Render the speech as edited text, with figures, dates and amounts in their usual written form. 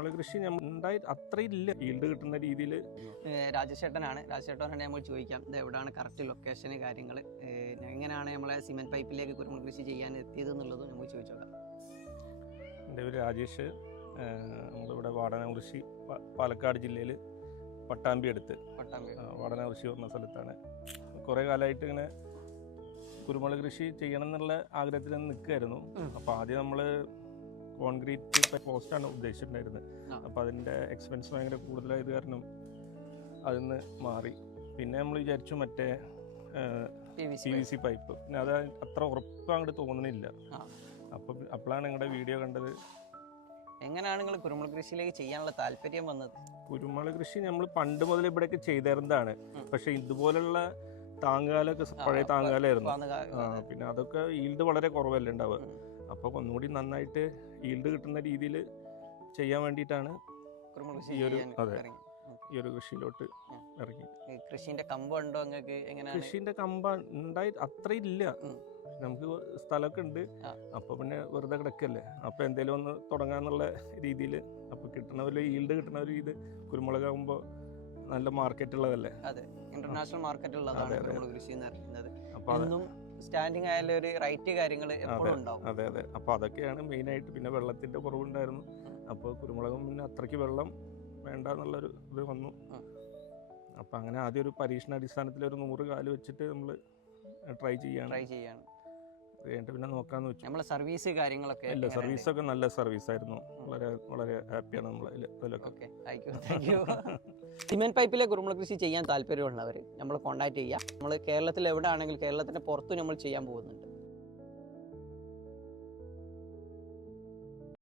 കുരുമുളക് കൃഷി ഉണ്ടായി അത്രയില്ല ഈൽഡ് കിട്ടുന്ന രീതിയിൽ. രാജശേട്ടനാണ്. രാജശേട്ടനെ നമ്മൾ ചോദിക്കാം, ഇത് എവിടെയാണ് കറക്റ്റ് ലൊക്കേഷന് കാര്യങ്ങൾ, എങ്ങനെയാണ് നമ്മളെ സിമെന്റ് പൈപ്പിലേക്ക് കുരുമുളക് കൃഷി ചെയ്യാൻ എത്തിയത് എന്നുള്ളത് നമുക്ക് ചോദിച്ചു നോക്കാം. എൻ്റെ പേര് രാജേഷ്. നമ്മളിവിടെ വാടന കൃഷി പാലക്കാട് ജില്ലയിൽ പട്ടാമ്പി അടുത്ത് വാടന കൃഷി പറഞ്ഞ സ്ഥലത്താണ്. കുറേ കാലമായിട്ട് ഇങ്ങനെ കുരുമുളക് കൃഷി ചെയ്യണം എന്നുള്ള ആഗ്രഹത്തിൽ നിൽക്കുമായിരുന്നു. അപ്പോൾ ആദ്യം നമ്മൾ കോൺക്രീറ്റ് പോസ്റ്റാണ് ഉദ്ദേശിച്ചിട്ടുണ്ടായിരുന്നത്. അപ്പോൾ അതിൻ്റെ എക്സ്പെൻസ് ഭയങ്കര കൂടുതലായത് കാരണം അതിൽ നിന്ന് മാറി. പിന്നെ നമ്മൾ വിചാരിച്ചു മറ്റേ PVC പൈപ്പ്. പിന്നെ അത് അത്ര ഉറപ്പ് അങ്ങോട്ട് തോന്നുന്നില്ല. അപ്പോഴാണ് നിങ്ങളുടെ വീഡിയോ കണ്ടത്. എങ്ങനെയാണ് നിങ്ങൾ കുരുമുളക് കൃഷിയിലേക്ക് ചെയ്യാനുള്ള താല്പര്യം വന്നത്? കുരുമുളക് കൃഷി നമ്മൾ പണ്ട് മുതൽ ഇവിടെയൊക്കെ ചെയ്തിരുന്നതാണ്. പക്ഷെ ഇതുപോലുള്ള താങ്ങുകാലൊക്കെ പഴയ താങ്ങുകാലായിരുന്നു. പിന്നെ അതൊക്കെ ഈൽഡ് വളരെ കുറവല്ലേ ഉണ്ടാവുക. അപ്പോൾ ഒന്നുകൂടി നന്നായിട്ട് ഈൽഡ് കിട്ടുന്ന രീതിയിൽ ചെയ്യാൻ വേണ്ടിയിട്ടാണ് ഈ ഒരു കൃഷിയിലോട്ട് ഇറങ്ങി. കൃഷിന്റെ കമ്പ് ഉണ്ടോ നിങ്ങൾക്ക്? കൃഷിന്റെ കമ്പ ഉണ്ടായി അത്രയില്ല. നമുക്ക് സ്ഥലമൊക്കെ ഉണ്ട്. അപ്പൊ പിന്നെ വെറുതെ കിടക്കല്ലേ. അപ്പൊ എന്തെങ്കിലും ഒന്ന് തുടങ്ങാന്നുള്ള രീതിയിൽ. അപ്പൊ കിട്ടണ പോലെ ഈൽഡ് കിട്ടണ ഒരു ഇത് കുരുമുളകാകുമ്പോ നല്ല മാർക്കറ്റ് ഉള്ളതല്ലേ. അതെ, ഇന്റർനാഷണൽ മാർക്കറ്റ് ഉള്ളതാണ് കുരുമുളക് കൃഷി എന്ന് പറയുന്നത്. അപ്പൊ സ്റ്റാൻഡിങ് ആയാലും ഒരു റൈറ്റ് കാര്യങ്ങൾ എപ്പോഴും ഉണ്ടാവും. അതെ അതെ. അപ്പൊ അതൊക്കെയാണ് മെയിൻ ആയിട്ട്. പിന്നെ വെള്ളത്തിന്റെ കുറവുണ്ടായിരുന്നു. അപ്പോൾ കുരുമുളകും പിന്നെ അത്രയ്ക്ക് വെള്ളം വേണ്ട എന്നുള്ളൊരു ഇത് വന്നു. അപ്പം അങ്ങനെ ആദ്യം ഒരു പരീക്ഷണാടിസ്ഥാനത്തിൽ ഒരു 100 കാല് വെച്ചിട്ട് നമ്മൾ ട്രൈ ചെയ്യാണ്. കഴിഞ്ഞിട്ട് പിന്നെ നോക്കാന്ന് വെച്ചു. നമ്മളെ സർവീസ് കാര്യങ്ങളൊക്കെ അല്ല, സർവീസൊക്കെ നല്ല സർവീസ് ആയിരുന്നു. വളരെ വളരെ ഹാപ്പിയാണ് നമ്മൾ അതിലൊക്കെ. സിമെന്റ് പൈപ്പിലെ കുരുമുളക് കൃഷി ചെയ്യാൻ താല്പര്യമുള്ളവർ നമ്മൾ കോൺടാക്ട് ചെയ്യുക. നമ്മൾ കേരളത്തിൽ എവിടെ ആണെങ്കിലും കേരളത്തിന്റെ പുറത്തും നമ്മൾ ചെയ്യാൻ പോകുന്നുണ്ട്.